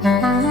Mm-hmm.